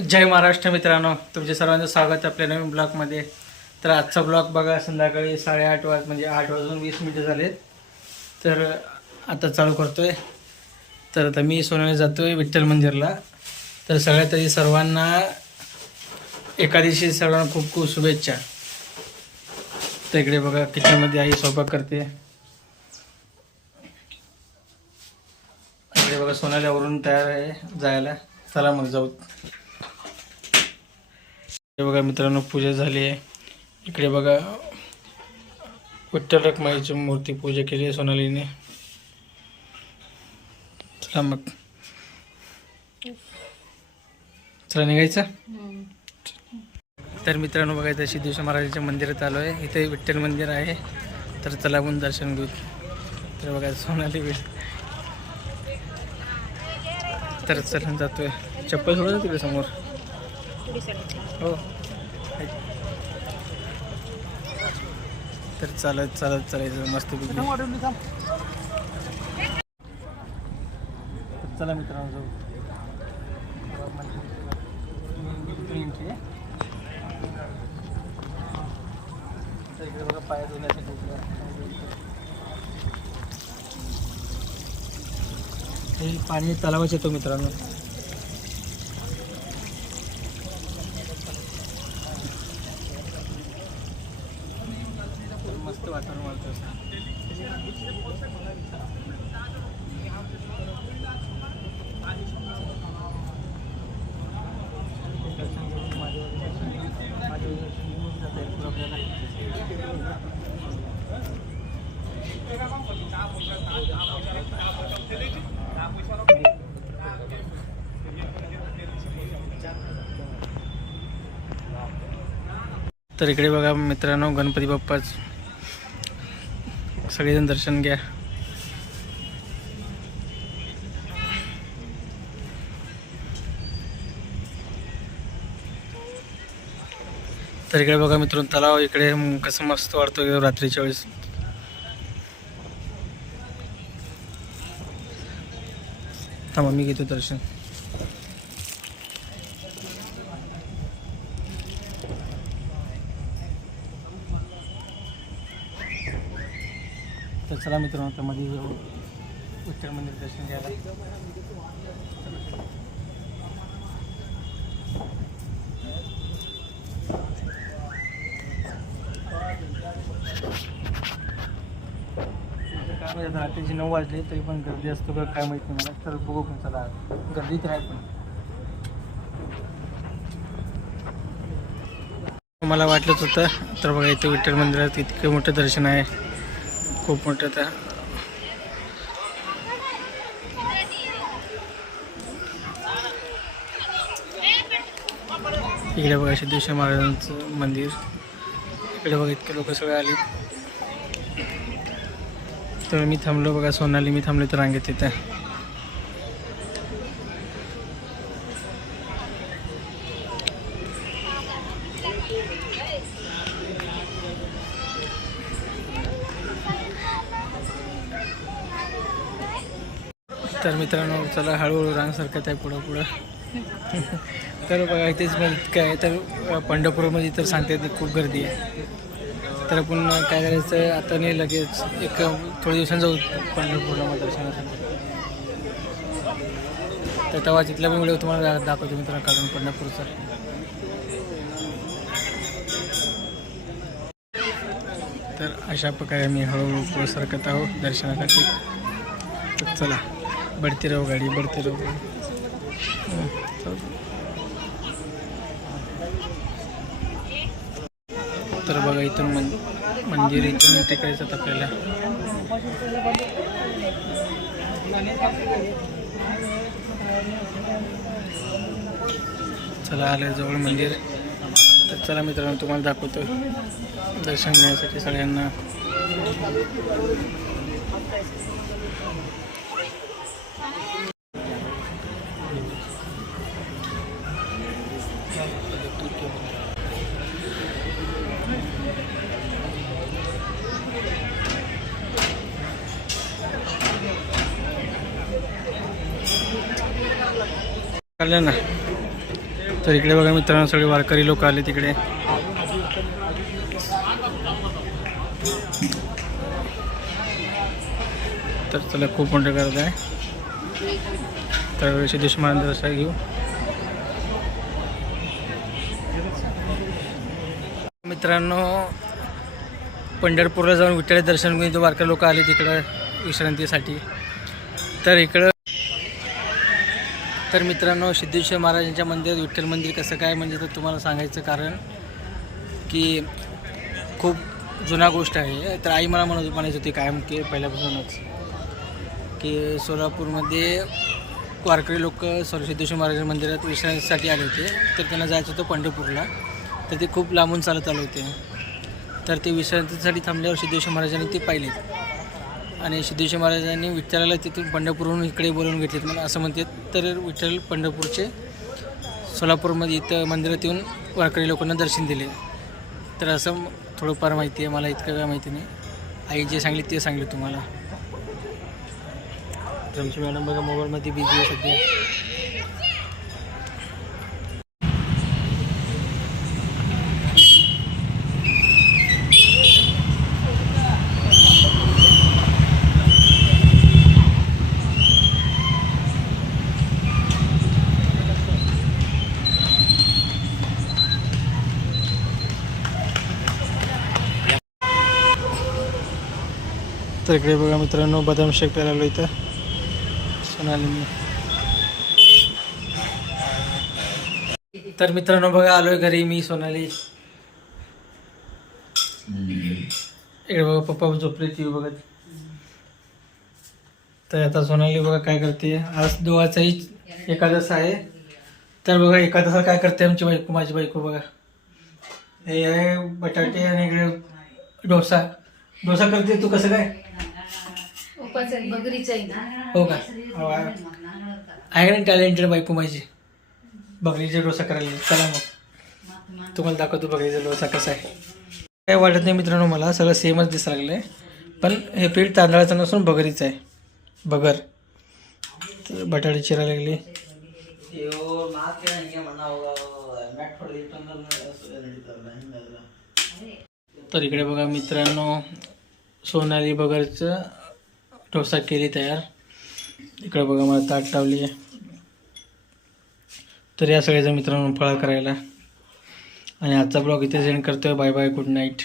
जय महाराष्ट्र मित्रांनो तुमचे सर्वांचं स्वागत आहे आपल्या नवीन ब्लॉगमध्ये. तर आजचा ब्लॉग बघा संध्याकाळी साडेआठ वाज म्हणजे आठ वाजून वीस मिनिटं झालेत. तर आता चालू करतो आहे तर आता मी सोन्याने आहे विठ्ठल मंदिरला. तर सगळ्यात आधी सर्वांना एकादशी सर्वांना खूप खूप शुभेच्छा. तर इकडे बघा किचनमध्ये आई स्वयंपाक करते. इकडे बघा सोन्याला वरून तयार आहे जायला. चला मग जाऊ. हे बघा मित्रांनो पूजा झाली आहे. इकडे बघा विठ्ठल रखमाईची मूर्ती पूजा केली आहे सोनालीने. चला मग. चला निघायचं? तर मित्रांनो बघा इथं सिद्धेश्वर महाराजांच्या मंदिरात आलो आहे. इथे विठ्ठल मंदिर आहे. तर चला आपण दर्शन घेऊ. तर बघा सोनाली वेळ तर चला जातोय. चप्पल सोडा तिकडे समोर. हो. तर चालत चालत चालायचं मस्त चला मित्रांनो जाऊ इकडे बघा पाय धुण्यासाठी हे पाणी तलावाच येतो मित्रांनो. तर इकडे बघा मित्रांनो गणपती बाप्पाच सगळेजण दर्शन घ्या. तर इकडे बघा मित्रांनो तलाव इकडे कसं मस्त वाढतो रात्रीच्या वेळेस. थांबा मी घेतो दर्शन. चला मित्रांनो आता मध्ये जाऊ विठ्ठल मंदिर दर्शन घ्यायला काय माहिती रात्रीचे नऊ वाजले तरी पण गर्दी असतो का काय माहिती नाही मला. तर बघू पण चला गर्दी तर आहे पण. मला वाटलंच होतं तर बघा इथे विठ्ठल मंदिरात इतकं मोठं दर्शन आहे. खूप मोठं त्या. इकडे बघा सिद्धेश्वर महाराजांचं मंदिर. इकडे बघा इतके लोक सगळे आले तर मी थांबलो बघा सोनाली मी थांबलो तर रांगेत तिथे तर मित्रांनो चला हळूहळू रांग सरकत आहे पुढं पुढं. तर बघा इथेच मग काय तर पंढरपूरमध्ये तर सांगते ते खूप गर्दी आहे. तर आपण काय करायचं आता नाही लगेच एक थोड्या दिवसांनी जाऊ पंढरपूरला मग दर्शनासाठी तर तेव्हा तिथला पण व्हिडिओ तुम्हाला दाखवतो मित्रांनो काढून पंढरपूरचा. तर अशा प्रकारे आम्ही हळूहळू पुढे सरकत आहो दर्शनासाठी. तर चला. बढ़ती रहो गाडी बढ़ती रहो तर बघा इथून मन मंदिर इथून टेकायचं आपल्याला चला आलं जवळ मंदिर. तर चला मित्रांनो तुम्हाला दाखवतो दर्शन घेण्यासाठी सगळ्यांना. ना. तर इकडे बघा मित्रांनो सगळे वारकरी लोक आले तिकडे. तर चला खूप मोठं करत आहे. तर सिद्धेश महाराज दर्शन घेऊ. मित्रांनो पंढरपूरला जाऊन विठ्ठल दर्शन घेऊन जो वारकरी लोक आले तिकडं विश्रांतीसाठी. तर इकडं तर मित्रांनो सिद्धेश्वर महाराजांच्या मंदिरात विठ्ठल मंदिर कसं काय म्हणजे तर तुम्हाला सांगायचं कारण की खूप जुना गोष्ट आहे. तर आई मला म्हणत म्हणायची होती कायम की पहिल्यापासूनच? की सोलापूरमध्ये वारकरी लोक सॉरी सिद्धेश्वर महाराज मंदिरात विश्रांतीसाठी आले होते. तर त्यांना जायचं होतं पंढरपूरला. तर ते खूप लांबून चालत आले होते. तर ते विश्रांतीसाठी थांबल्यावर सिद्धेश्वर महाराजांनी ते पाहिले आणि सिद्धेश्वर महाराजांनी विठ्ठलाला तिथून पंढरपूरहून इकडे बोलवून घेतलेत मला असं म्हणतात तर विठ्ठल पंढरपूरचे सोलापूरमध्ये इथं मंदिरात येऊन वारकरी लोकांना दर्शन दिले. तर असं थोडंफार माहिती आहे मला इतकं काय माहिती नाही. आई जे सांगली ते सांगले तुम्हाला. तुमची मॅडम बघा मोबाईलमध्ये बिझी आहे सध्या. तर इकडे बघा मित्रांनो बदाम शेक प्यायला आलो इथं. सोनाली मी. तर मित्रांनो बघा आलोय घरी मी सोनाली. इकडे बघा पप्पा झोपले ती बघा. बघत तर आता सोनाली बघा काय करते आज दोघाचाही एकादस आहे. तर बघा एकादशाला काय करते आमची बायको माझी बायको बघा. हे आहे बटाटे आणि इकडे डोसा. डोसा करते तू कसं काय? उपाच आहे, बगरीचं आहे ना. हो का? हो, आहे. आहे का नाही टॅलेंटेड बायको माझी बकरीचा डोसा करायला. चला मग. तुम्हाला दाखवतो बकरीचा डोसा कसा आहे. काय वाटत नाही मित्रांनो मला सगळं सेमच दिसायला लागलं आहे पण हे पीठ तांदळाचं नसून बगरीचं आहे. बगर. तर बटाटे चिरा लागली. तर इकडे बघा मित्रांनो सोनाली बगरचं डोसा केली तयार. इकडे बघा मला ताट लावली आहे. तर या सगळ्याचा मित्रांनो फळा करायला. आणि आजचा ब्लॉग इथे सेंड करतोय. Bye bye good night